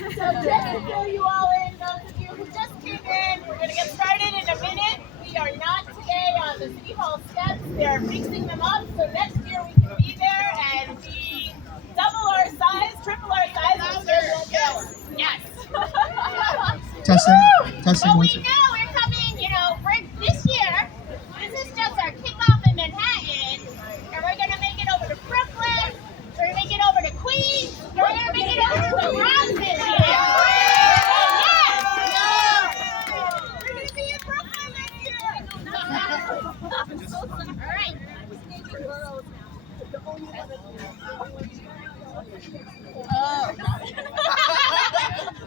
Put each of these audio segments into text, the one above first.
So just to fill you all in, those of you who just came in, we're going to get started in a minute. We are not today on the City Hall steps. They're fixing them up, so next year we can be there and be double our size, triple our size, and serve yes. Testing. But we know we're coming, for this year. This is just our kickoff in Manhattan, and we're going to make it over to Brooklyn, we're going to make it over to Queens, and we're going to make it over to the Bronx this year. We're going to be in Brooklyn this year. All right.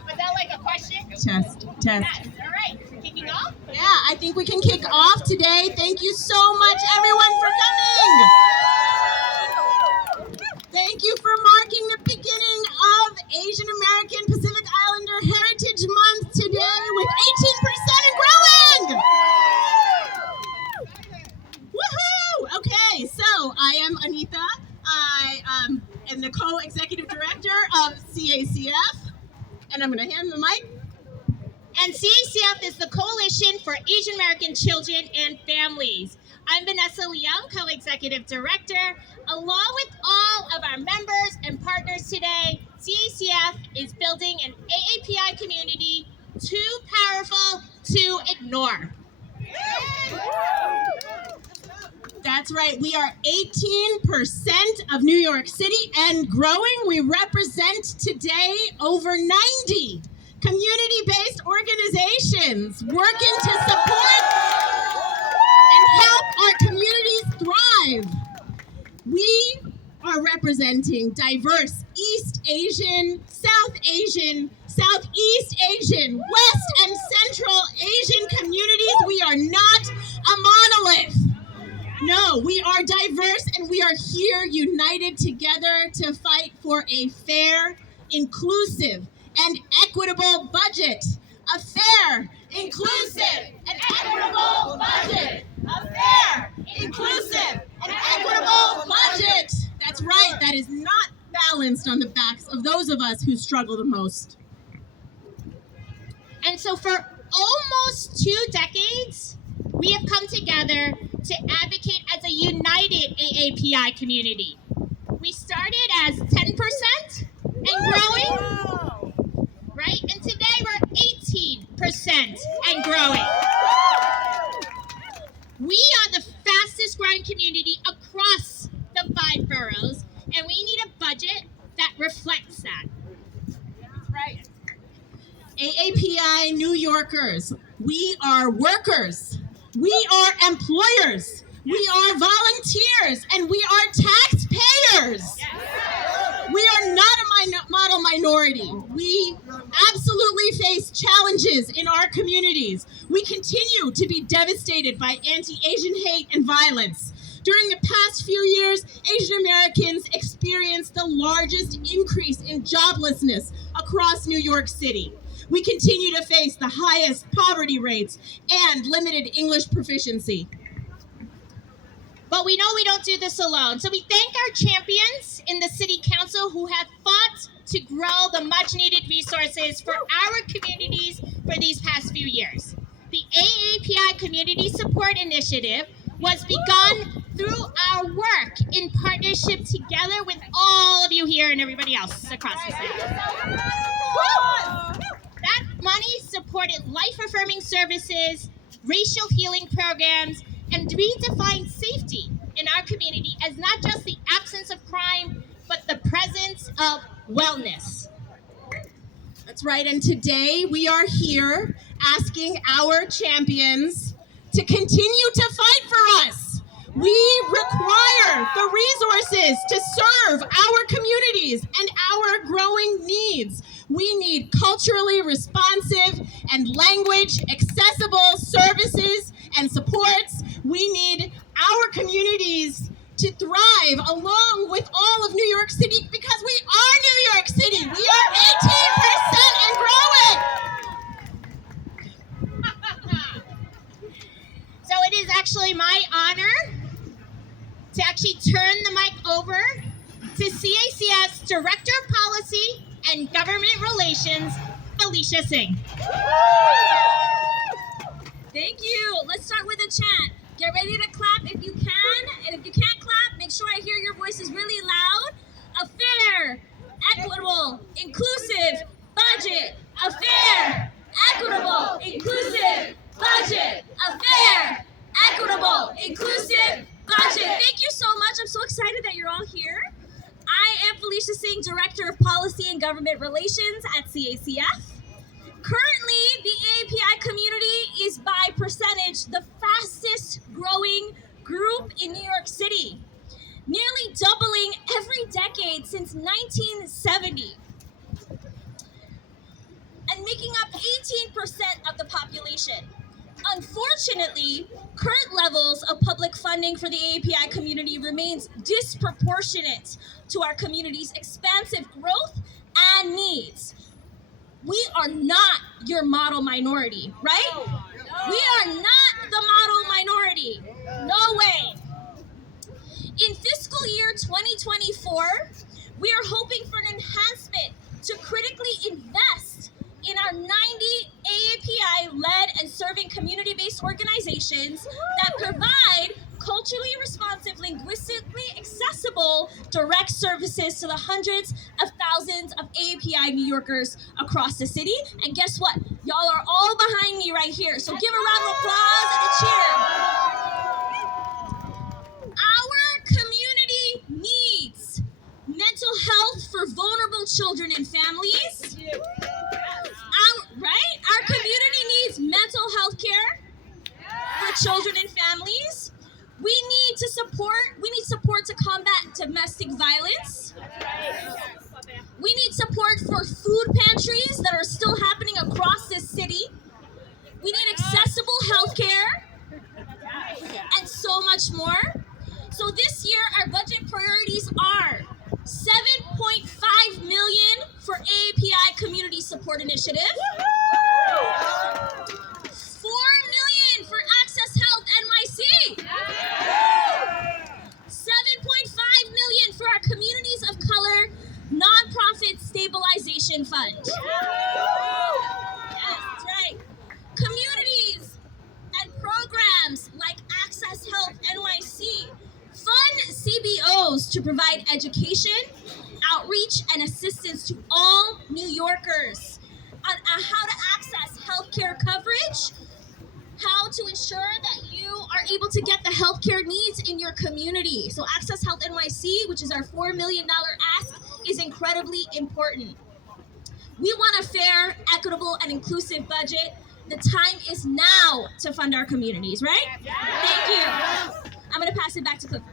Was that like a question? Test. All right. Kicking off? Yeah, I think we can kick off today. Thank you so much, everyone, for coming. Thank you for marking the beginning of Asian American Pacific Islander Heritage Month today with 18% and growing. Woohoo! Okay, so I am Anita. I am the co-executive director of CACF, and I'm going to hand the mic. And CACF is the Coalition for Asian American Children and Families. I'm Vanessa Leung, co-executive director. Along with all of our members and partners today, CACF is building an AAPI community too powerful to ignore. That's right. We are 18% of New York City and growing. We represent today over 90 community-based organizations working to support and help our communities thrive. We are representing diverse East Asian, South Asian, Southeast Asian, West and Central Asian communities. We are not a monolith. No, we are diverse and we are here united together to fight for a fair, inclusive, and equitable budget. A fair, inclusive, and equitable budget. A fair, inclusive, and equitable budget. That's right, that is not balanced on the backs of those of us who struggle the most. And so for almost 2 decades, we have come together to advocate as a united AAPI community. We started as 10% and growing, right? And today we're 18% and growing. We are the fastest growing community across the 5 boroughs, and we need a budget that reflects that. That's right. AAPI New Yorkers, we are workers. We are employers, we are volunteers, and we are taxpayers. We are not a model minority. We absolutely face challenges in our communities. We continue to be devastated by anti-Asian hate and violence. During the past few years, Asian Americans experienced the largest increase in joblessness across New York City. We continue to face the highest poverty rates and limited English proficiency. But we know we don't do this alone. So we thank our champions in the City Council who have fought to grow the much needed resources for our communities for these past few years. The AAPI Community Support Initiative was begun through our work in partnership together with all of you here and everybody else across the city. That money supported life-affirming services, racial healing programs, and redefined safety in our community as not just the absence of crime, but the presence of wellness. That's right, and today we are here asking our champions to continue to fight for us. We require the resources to serve our communities and our growing needs. We need culturally responsive and language accessible services and supports. We need our communities to thrive along with all of New York City because we are New York City. We are 18% and growing. So it is actually my honor to actually turn the mic over to CACF's Director of Policy and Government Relations, Felicia Singh. Thank you. Let's start with a chant. Get ready to clap if you can. And if you can't clap, make sure I hear your voices really loud. A fair, equitable, inclusive budget. A fair, equitable, inclusive budget. A fair, equitable, inclusive budget. Thank you so much. I'm so excited that you're all here. I am Felicia Singh, Director of Policy and Government Relations at CACF. Currently, the AAPI community is by percentage the fastest growing group in New York City, nearly doubling every decade since 1970, and making up 18% of the population. Unfortunately, current levels of public funding for the AAPI community remains disproportionate to our community's expansive growth and needs. We are not your model minority, right? We are not the model minority. No way. In fiscal year 2024, we are hoping for an enhancement to critically invest in our 90 AAPI-led and serving community-based organizations that provide culturally responsive, linguistically accessible direct services to the hundreds of thousands of AAPI New Yorkers across the city. And guess what? Y'all are all behind me right here. So give a round of applause and a cheer. Our community needs mental health for vulnerable children and families. Our community needs mental health care for children and families. We need support to combat domestic violence. We need support for food pantries that are still happening across this city. We need accessible health care and so much more. So this year, our budget priorities are $7.5 million for AAPI Community Support Initiative, $4 million for Access Health NYC, $7.5 million for our Communities of Color Nonprofit Stabilization Fund. Yes, that's right. Communities and programs like Access Health NYC fund CBOs to provide education, outreach, and assistance to all New Yorkers on how to access healthcare coverage, how to ensure that you are able to get the healthcare needs in your community. So Access Health NYC, which is our $4 million ask, is incredibly important. We want a fair, equitable, and inclusive budget. The time is now to fund our communities, right? Thank you. I'm going to pass it back to Clifford.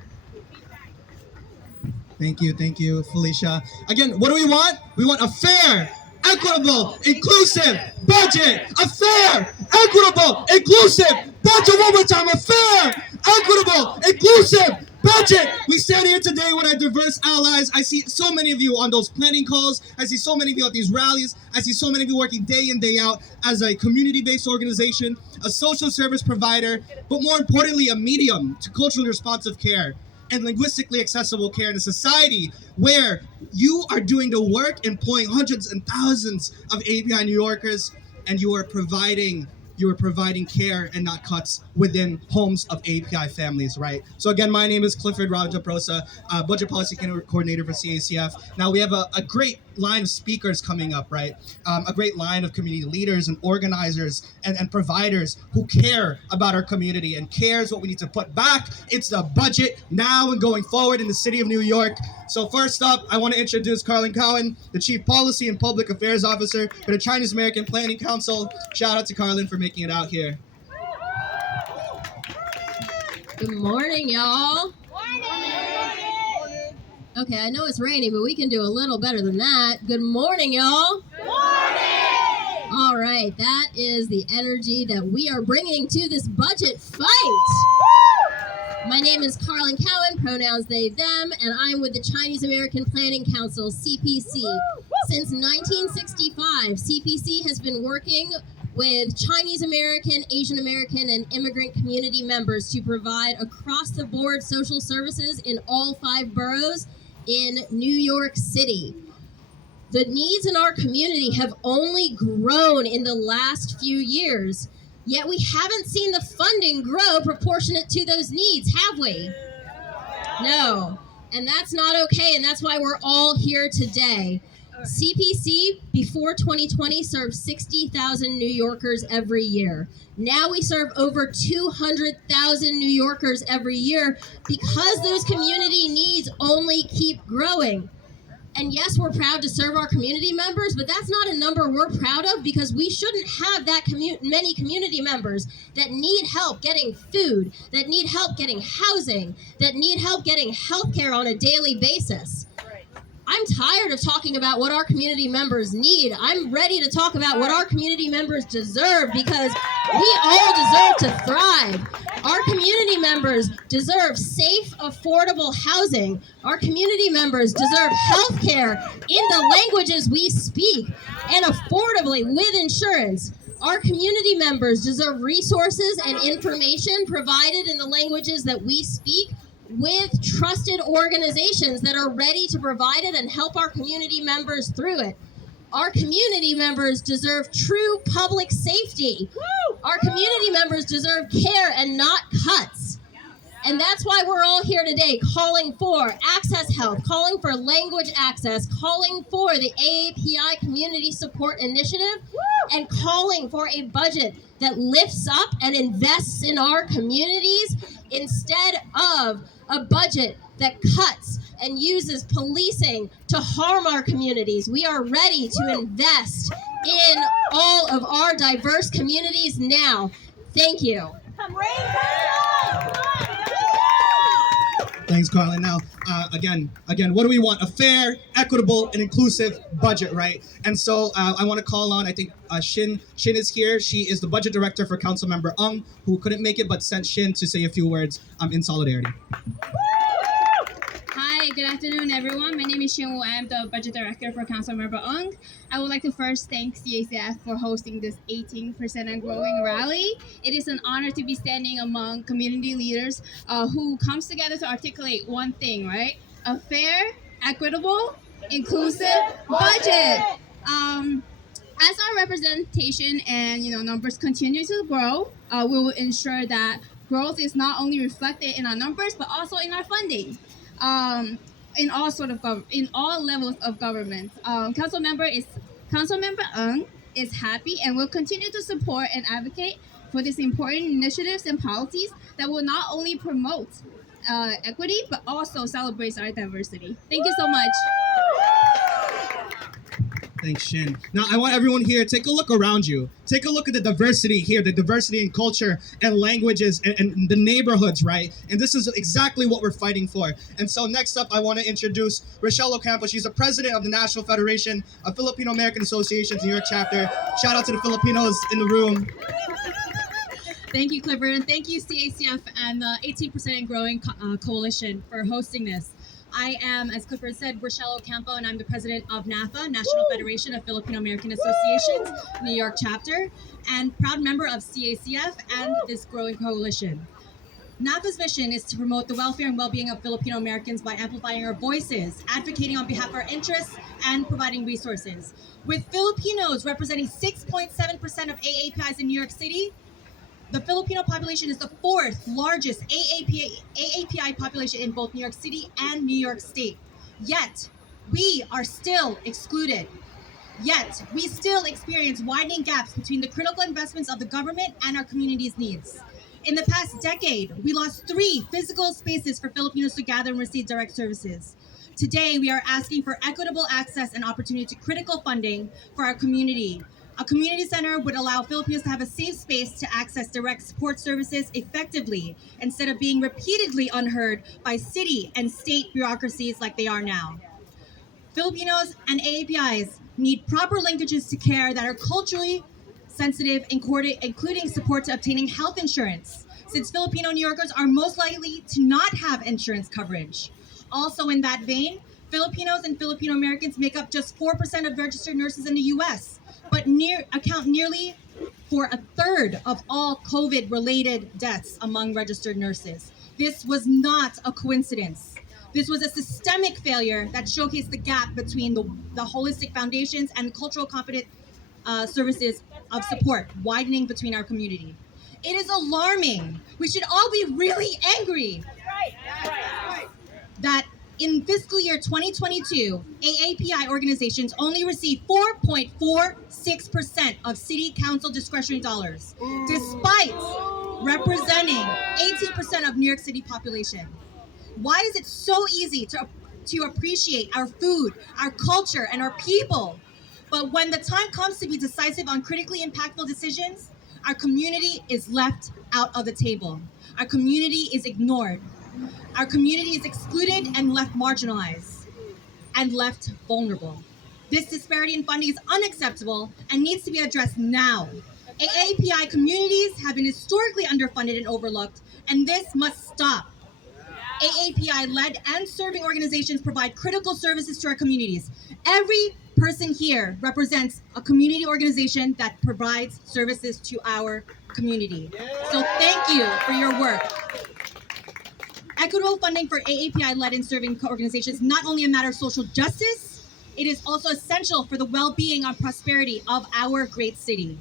Thank you, Felicia. Again, what do we want? We want a fair, equitable, inclusive budget. A fair, equitable, inclusive budget. One more time. A fair, equitable, inclusive budget. We stand here today with our diverse allies. I see so many of you on those planning calls. I see so many of you at these rallies. I see so many of you working day in, day out as a community-based organization, a social service provider, but more importantly, a medium to culturally responsive care and linguistically accessible care in a society where you are doing the work, employing hundreds and thousands of API New Yorkers, and you are providing care and not cuts within homes of API families, right? So again, my name is Clifford Rajaprosa, Budget Policy Coordinator for CACF. Now we have a great line of speakers coming up, right? A great line of community leaders and organizers and providers who care about our community and cares what we need to put back. It's the budget now and going forward in the city of New York. So first up, I want to introduce Carlin Cowan, the Chief Policy and Public Affairs Officer for the Chinese American Planning Council. Shout out to Carlin for making it out here. Good morning, y'all. Okay, I know it's rainy, but we can do a little better than that. Good morning, y'all. Good morning. All right, that is the energy that we are bringing to this budget fight. My name is Carlin Cowan, pronouns they, them, and I'm with the Chinese American Planning Council, CPC. Since 1965, CPC has been working with Chinese American, Asian American, and immigrant community members to provide across-the-board social services in all 5 boroughs in New York City. The needs in our community have only grown in the last few years, yet we haven't seen the funding grow proportionate to those needs, have we? No. And that's not okay, and that's why we're all here today. CPC, before 2020, served 60,000 New Yorkers every year. Now we serve over 200,000 New Yorkers every year because those community needs only keep growing. And yes, we're proud to serve our community members, but that's not a number we're proud of because we shouldn't have that many community members that need help getting food, that need help getting housing, that need help getting health care on a daily basis. I'm tired of talking about what our community members need. I'm ready to talk about what our community members deserve because we all deserve to thrive. Our community members deserve safe, affordable housing. Our community members deserve health care in the languages we speak and affordably with insurance. Our community members deserve resources and information provided in the languages that we speak with trusted organizations that are ready to provide it and help our community members through it. Our community members deserve true public safety. Our community members deserve care and not cuts. And that's why we're all here today calling for Access Health, calling for language access, calling for the AAPI Community Support Initiative, and calling for a budget that lifts up and invests in our communities instead of a budget that cuts and uses policing to harm our communities. We are ready to invest in all of our diverse communities now. Thank you. Thanks, Carlin. Now, again, what do we want? A fair, equitable, and inclusive budget, right? And so I want to call on, I think Shin is here. She is the budget director for Councilmember Ung, who couldn't make it but sent Shin to say a few words in solidarity. Hi, good afternoon, everyone. My name is Shin Woo. I am the budget director for Councilmember Ung. I would like to first thank CACF for hosting this 18% and growing rally. It is an honor to be standing among community leaders who comes together to articulate one thing, right? A fair, equitable, inclusive budget. As our representation and numbers continue to grow, we will ensure that growth is not only reflected in our numbers but also in our funding. In all levels of government. Councilmember Ung is happy and will continue to support and advocate for these important initiatives and policies that will not only promote equity but also celebrates our diversity. Thank you so much. Thanks, Shin. Now, I want everyone here, take a look around you. Take a look at the diversity here, the diversity in culture and languages and the neighborhoods, right? And this is exactly what we're fighting for. And so next up, I want to introduce Rochelle Ocampo. She's the president of the National Federation of Filipino American Associations, New York chapter. Shout out to the Filipinos in the room. Thank you, Clifford, and thank you, CACF and the 18% and Growing Coalition for hosting this. I am, as Clifford said, Rochelle Ocampo, and I'm the president of NAFA, National Federation of Filipino American Associations, New York chapter, and proud member of CACF and this growing coalition. NAFA's mission is to promote the welfare and well-being of Filipino Americans by amplifying our voices, advocating on behalf of our interests, and providing resources. With Filipinos representing 6.7% of AAPIs in New York City, the Filipino population is the fourth largest AAPI population in both New York City and New York State. Yet, we are still excluded. Yet, we still experience widening gaps between the critical investments of the government and our community's needs. In the past decade, we lost 3 physical spaces for Filipinos to gather and receive direct services. Today, we are asking for equitable access and opportunity to critical funding for our community. A community center would allow Filipinos to have a safe space to access direct support services effectively instead of being repeatedly unheard by city and state bureaucracies like they are now. Filipinos and AAPIs need proper linkages to care that are culturally sensitive, including support to obtaining health insurance, since Filipino New Yorkers are most likely to not have insurance coverage. Also in that vein, Filipinos and Filipino Americans make up just 4% of registered nurses in the U.S., but account nearly for a third of all COVID-related deaths among registered nurses. This was not a coincidence. This was a systemic failure that showcased the gap between the holistic foundations and cultural competent services of support, widening between our community. It is alarming. We should all be really angry that in fiscal year 2022, AAPI organizations only received 4.46% of city council discretionary dollars, despite representing 18% of New York City population. Why is it so easy to appreciate our food, our culture, and our people? But when the time comes to be decisive on critically impactful decisions, our community is left out of the table. Our community is ignored. Our community is excluded and left marginalized and left vulnerable. This disparity in funding is unacceptable and needs to be addressed now. AAPI communities have been historically underfunded and overlooked, and this must stop. AAPI-led and serving organizations provide critical services to our communities. Every person here represents a community organization that provides services to our community. So thank you for your work. Equitable funding for AAPI-led and serving organizations is not only a matter of social justice, it is also essential for the well-being and prosperity of our great city.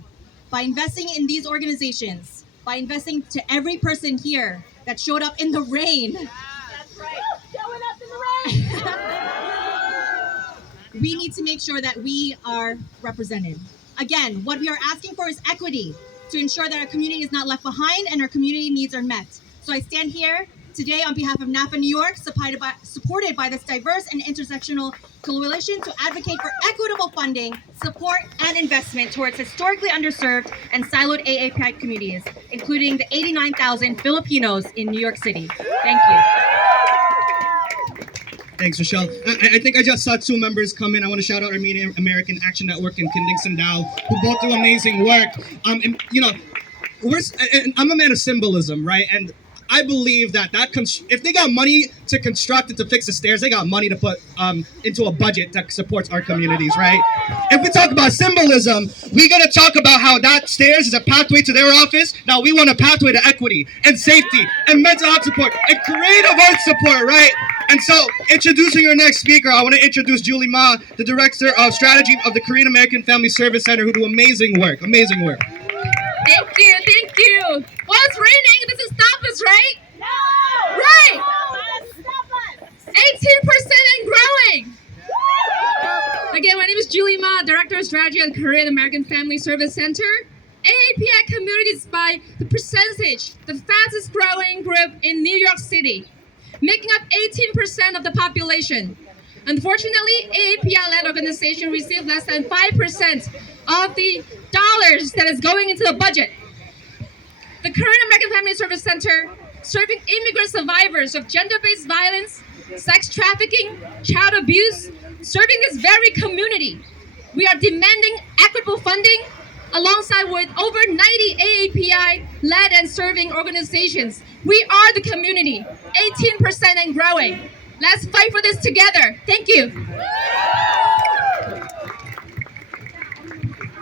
By investing in these organizations, by investing to every person here that showed up in the rain, Showing up in the rain. we need to make sure that we are represented. Again, what we are asking for is equity to ensure that our community is not left behind and our community needs are met. So I stand here today on behalf of NAFA New York, supported by this diverse and intersectional coalition to advocate for equitable funding, support, and investment towards historically underserved and siloed AAPI communities, including the 89,000 Filipinos in New York City. Thank you. Thanks, Rochelle. I think I just saw two members come in. I want to shout out Armenian American Action Network and Kingston Dow, who both do amazing work. And I'm a man of symbolism, right? And I believe that if they got money to construct and to fix the stairs, they got money to put into a budget that supports our communities, right? If we talk about symbolism, we got to talk about how that stairs is a pathway to their office. Now we want a pathway to equity and safety and mental health support and creative arts support, right? And so, introducing our next speaker, I want to introduce Julie Ma, the Director of Strategy of the Korean American Family Service Center, who do amazing work. Amazing work. Thank you. Well, it's raining. It doesn't stop us, right? No. Right. Stop us. 18% and growing. Again, my name is Julie Ma, Director of Strategy at the Korean American Family Service Center. AAPI communities by the percentage, the fastest growing group in New York City, making up 18% of the population. Unfortunately, AAPI-led organizations receive less than 5% of the dollars that is going into the budget. The Korean American Family Service Center, serving immigrant survivors of gender-based violence, sex trafficking, child abuse, serving this very community. We are demanding equitable funding alongside with over 90 AAPI-led and serving organizations. We are the community, 18% and growing. Let's fight for this together. Thank you.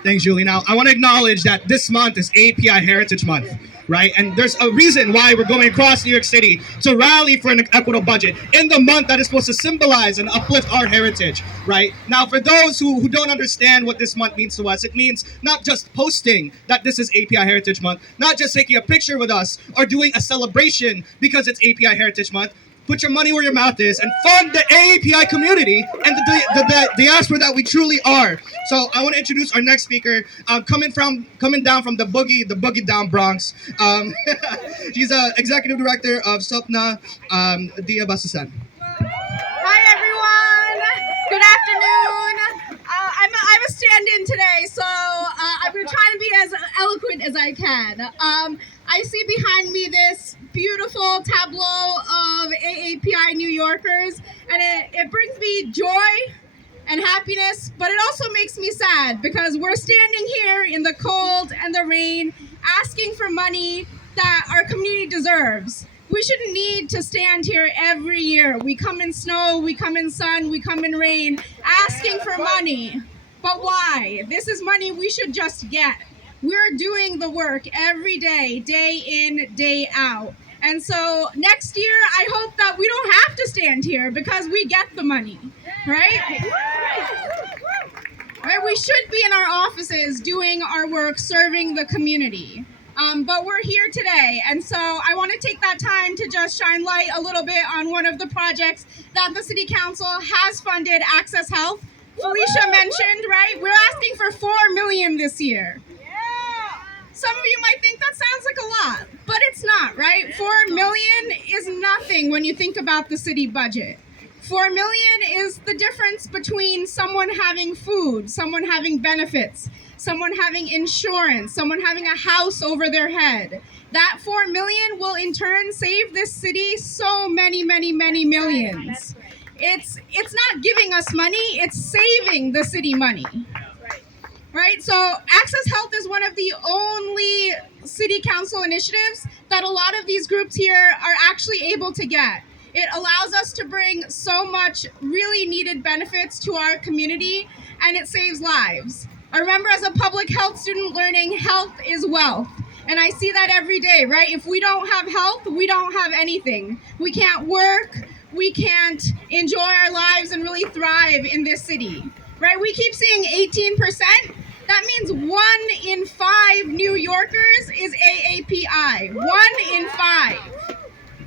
Thanks, Julie. Now, I want to acknowledge that this month is AAPI Heritage Month, right? And there's a reason why we're going across New York City to rally for an equitable budget in the month that is supposed to symbolize and uplift our heritage, right? Now, for those who don't understand what this month means to us, it means not just posting that this is AAPI Heritage Month, not just taking a picture with us or doing a celebration because it's AAPI Heritage Month. Put your money where your mouth is and fund the AAPI community and the diaspora that we truly are. So I want to introduce our next speaker, coming down from the boogie down Bronx. She's executive director of Sopna Dia Basusan. Hi everyone. Good afternoon. I'm a stand-in today, so I'm gonna try to be as eloquent as I can. I see behind me this beautiful tableau of AAPI New Yorkers, and it brings me joy and happiness, but it also makes me sad because we're standing here in the cold and the rain asking for money that our community deserves. We shouldn't need to stand here every year. We come in snow, we come in sun, we come in rain, asking for money. But why? This is money we should just get. We're doing the work every day, day in, day out. And so next year, I hope that we don't have to stand here because we get the money, right? Right? We should be in our offices doing our work, serving the community. But we're here today, and so I want to take that time to just shine light a little bit on one of the projects that the City Council has funded, Access Health. Felicia mentioned, right? We're asking for $4 million this year. Some of you might think that sounds like a lot, but it's not, right? $4 million is nothing when you think about the city budget. $4 million is the difference between someone having food, someone having benefits, someone having insurance, someone having a house over their head. That $4 million will in turn save this city so many, many, many millions. It's not giving us money, it's saving the city money. Right? So Access Health is one of the only city council initiatives that a lot of these groups here are actually able to get. It allows us to bring so much really needed benefits to our community, and it saves lives. I remember as a public health student learning health is wealth. And I see that every day, right? If we don't have health, we don't have anything. We can't work, we can't enjoy our lives and really thrive in this city, right? We keep seeing 18%. That means 1 in 5 New Yorkers is AAPI. 1 in 5,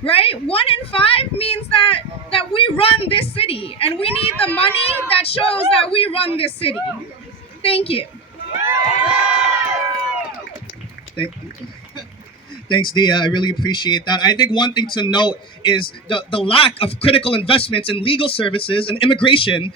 right? 1 in 5 means that we run this city, and we need the money that shows that we run this city. Thank you. Thanks, Dia. I really appreciate that. I think one thing to note is the lack of critical investments in legal services and immigration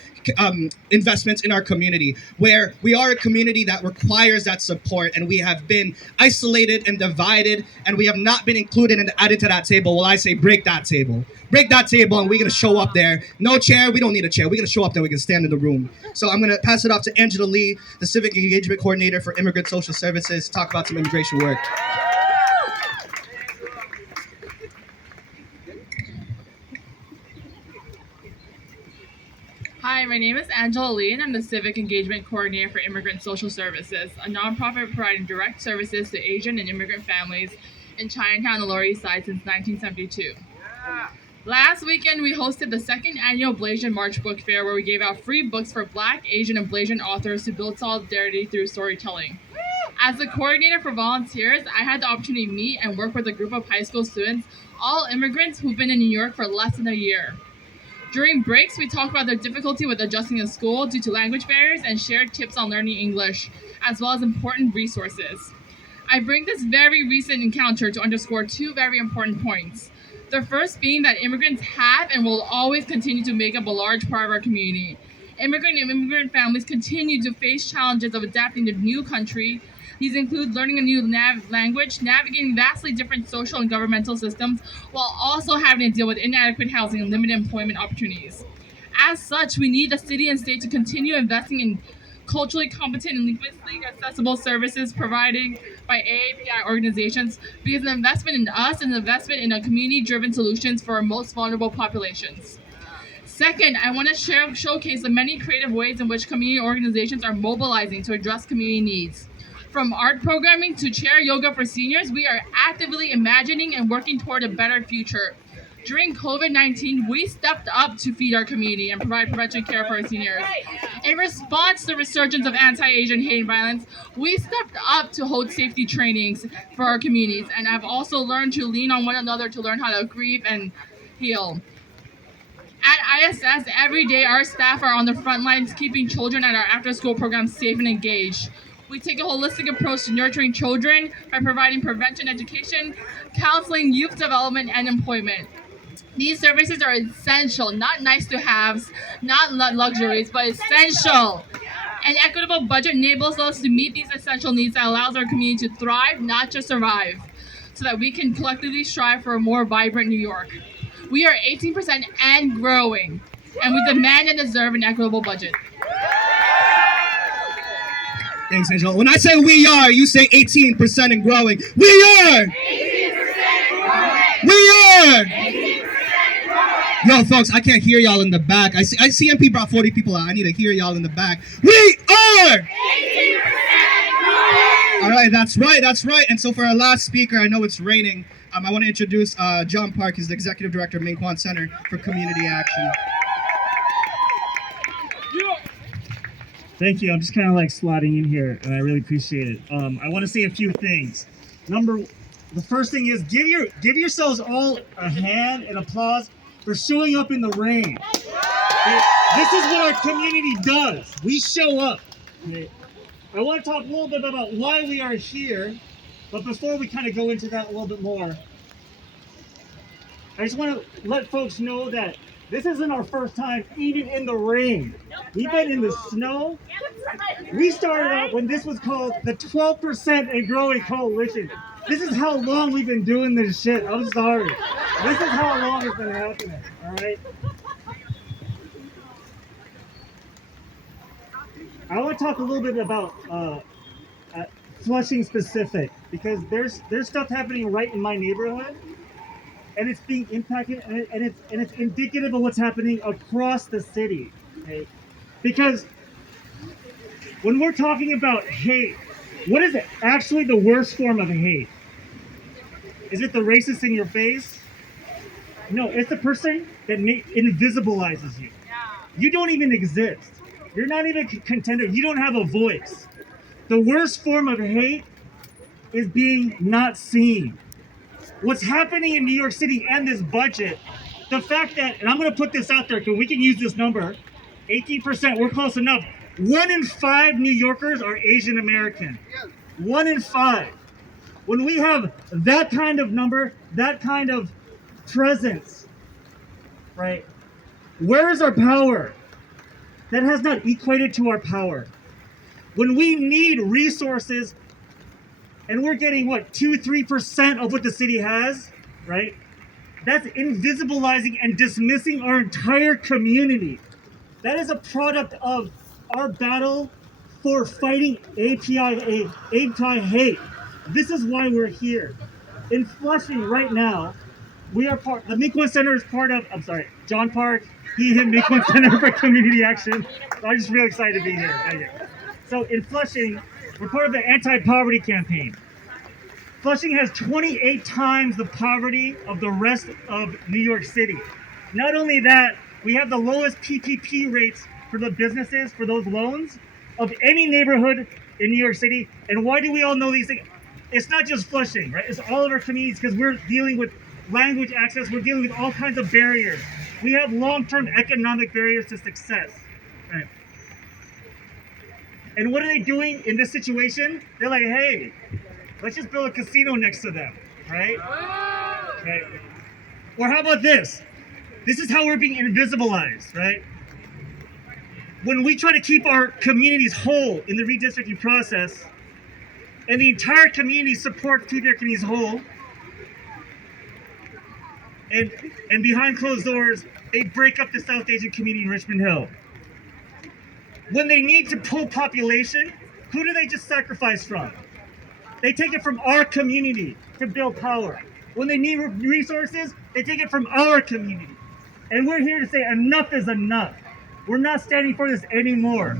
investments in our community, where we are a community that requires that support, and we have been isolated and divided, and we have not been included and added to that table. Well, I say break that table. Break that table, and we're going to show up there. No chair. We don't need a chair. We're going to show up there. We can stand in the room. So I'm going to pass it off to Angela Lee, the Civic Engagement Coordinator for Immigrant Social Services, to talk about some immigration work. Hi, my name is Angela Lee, and I'm the Civic Engagement Coordinator for Immigrant Social Services, a nonprofit providing direct services to Asian and immigrant families in Chinatown and the Lower East Side since 1972. Last weekend, we hosted the second annual Blasian March Book Fair, where we gave out free books for Black, Asian, and Blasian authors to build solidarity through storytelling. As the coordinator for volunteers, I had the opportunity to meet and work with a group of high school students, all immigrants who've been in New York for less than a year. During breaks, we talked about their difficulty with adjusting to school due to language barriers and shared tips on learning English, as well as important resources. I bring this very recent encounter to underscore 2 very important points. The first being that immigrants have and will always continue to make up a large part of our community. Immigrant and immigrant families continue to face challenges of adapting to the new country. These include learning a new language, navigating vastly different social and governmental systems, while also having to deal with inadequate housing and limited employment opportunities. As such, we need the city and state to continue investing in culturally competent and linguistically accessible services provided by AAPI organizations, because an investment in us is an investment in a community-driven solutions for our most vulnerable populations. Second, I want to showcase the many creative ways in which community organizations are mobilizing to address community needs. From art programming to chair yoga for seniors, we are actively imagining and working toward a better future. During COVID-19, we stepped up to feed our community and provide prevention care for our seniors. In response to the resurgence of anti-Asian hate and violence, we stepped up to hold safety trainings for our communities, and I've also learned to lean on one another to learn how to grieve and heal. At ISS, every day our staff are on the front lines keeping children at our after-school programs safe and engaged. We take a holistic approach to nurturing children by providing prevention education, counseling, youth development, and employment. These services are essential, not nice to haves, not luxuries, but essential. An equitable budget enables us to meet these essential needs that allows our community to thrive, not just survive, so that we can collectively strive for a more vibrant New York. We are 18% and growing, and we demand and deserve an equitable budget. Thanks, Angela. When I say we are, you say 18% and growing. We are! 18% growing. We are! 18% growing. Yo, folks, I can't hear y'all in the back. I see CMP brought 40 people out. I need to hear y'all in the back. We are! 18% growing. All right, that's right, that's right. And so for our last speaker, I know it's raining. I want to introduce John Park. He's the Executive Director of Minkwon Center for Community Action. Thank you. I'm just kind of like slotting in here, and I really appreciate it. I want to say a few things. The first thing is give yourselves all a hand and applause for showing up in the rain. Okay? This is what our community does. We show up. Okay? I want to talk a little bit about why we are here, but before we kind of go into that a little bit more, I just want to let folks know that this isn't our first time even in the rain. We've been in the snow. We started out when this was called the 12% and Growing Coalition. This is how long we've been doing this shit. I'm sorry. This is how long it's been happening, all right? I want to talk a little bit about Flushing specific, because there's stuff happening right in my neighborhood, and it's being impacted, and it's indicative of what's happening across the city. Okay? Because when we're talking about hate, what is it actually the worst form of hate? Is it the racist in your face? No, it's the person that invisibilizes you. You don't even exist. You're not even contender. You don't have a voice. The worst form of hate is being not seen. What's happening in New York City and this budget, the fact that, and I'm going to put this out there because we can use this number, 18%, we're close enough. 1 in 5 New Yorkers are Asian American. 1 in 5. When we have that kind of number, that kind of presence, right? Where is our power? That has not equated to our power. When we need resources, and we're getting what, 2-3% of what the city has, right? That's invisibilizing and dismissing our entire community. That is a product of our battle for fighting anti-hate. This is why we're here. In Flushing right now, we are the Minkwon Center is part of, John Park, Minkwon Center for Community Action. So I'm just really excited to be here. Thank you. So in Flushing, we're part of the anti-poverty campaign. Flushing has 28 times the poverty of the rest of New York City. Not only that, we have the lowest PPP rates for the businesses, for those loans, of any neighborhood in New York City. And why do we all know these things? It's not just Flushing, right? It's all of our communities, because we're dealing with language access. We're dealing with all kinds of barriers. We have long-term economic barriers to success, right? And what are they doing in this situation? They're like, hey, let's just build a casino next to them, right? Right. Or how about this? This is how we're being invisibilized, right? When we try to keep our communities whole in the redistricting process, and the entire community supports keeping their communities whole, and behind closed doors, they break up the South Asian community in Richmond Hill. When they need to pull population, who do they just sacrifice from? They take it from our community to build power. When they need resources, they take it from our community. And we're here to say enough is enough. We're not standing for this anymore.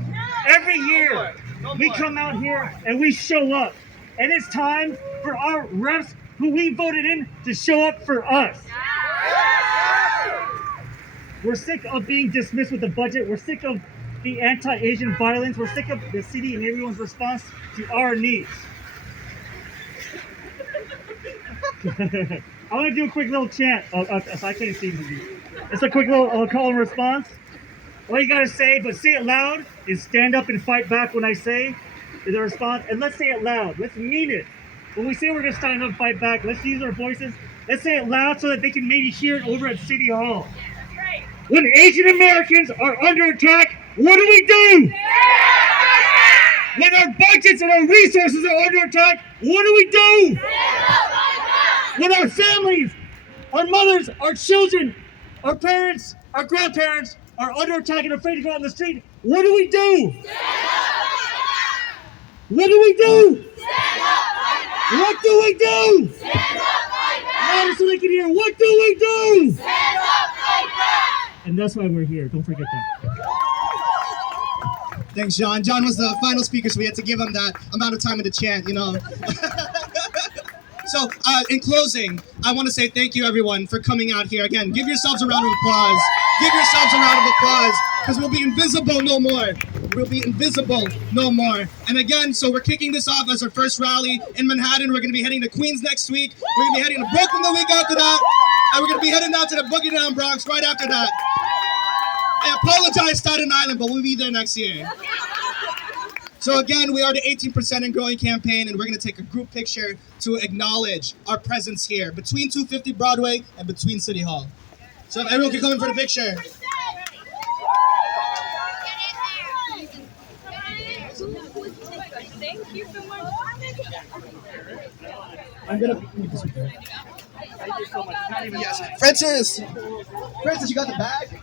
Every year, we come out here and we show up. And it's time for our reps who we voted in to show up for us. We're sick of being dismissed with the budget. We're sick of the anti-Asian violence. We're sick of the city and everyone's response to our needs. I want to do a quick little chant. If I can't see you. It's a quick little call and response. All you gotta say, but say it loud, is stand up and fight back when I say is a response. And let's say it loud. Let's mean it. When we say we're gonna stand up and fight back, let's use our voices. Let's say it loud so that they can maybe hear it over at City Hall. When Asian Americans are under attack, what do we do? When our budgets and our resources are under attack, what do we do? When our families, our mothers, our children, our parents, our grandparents are under attack and afraid to go out on the street, what do we do? What do we do? What do we do? Louder so they can hear. What do we do? And that's why we're here. Don't forget that. Thanks, John. John was the final speaker, so we had to give him that amount of time in the chant, you know. So, in closing, I want to say thank you, everyone, for coming out here. Again, give yourselves a round of applause. Give yourselves a round of applause, because we'll be invisible no more. We'll be invisible no more. And again, so we're kicking this off as our first rally in Manhattan. We're going to be heading to Queens next week. We're going to be heading to Brooklyn the week after that. And we're going to be heading down to the Boogie Down Bronx right after that. I apologize, Staten Island, but we'll be there next year. So again, we are the 18% and Growing campaign, and we're going to take a group picture to acknowledge our presence here between 250 Broadway and between City Hall. So if everyone can come in for the picture. Thank you so much. I'm going to... Thank you so much. Not even Francis! Francis, you got the bag?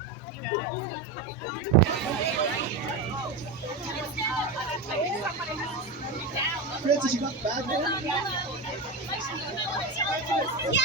Francis, you got the bag? Yeah,